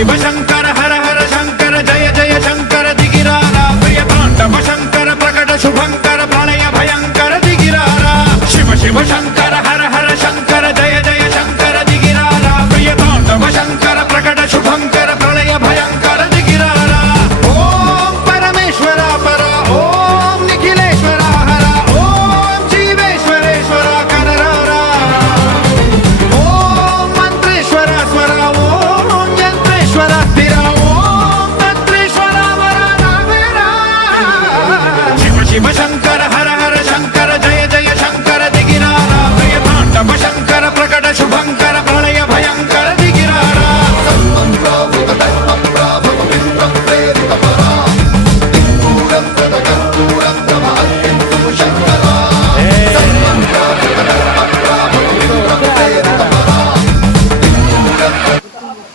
शिव शंकर हर हर शंकर जय जय शंकर दिगिरारा प्रिय तांडव शंकर प्रकट शुभंकर प्रलय भयंकर दिगिरारा शिव शिव शंकर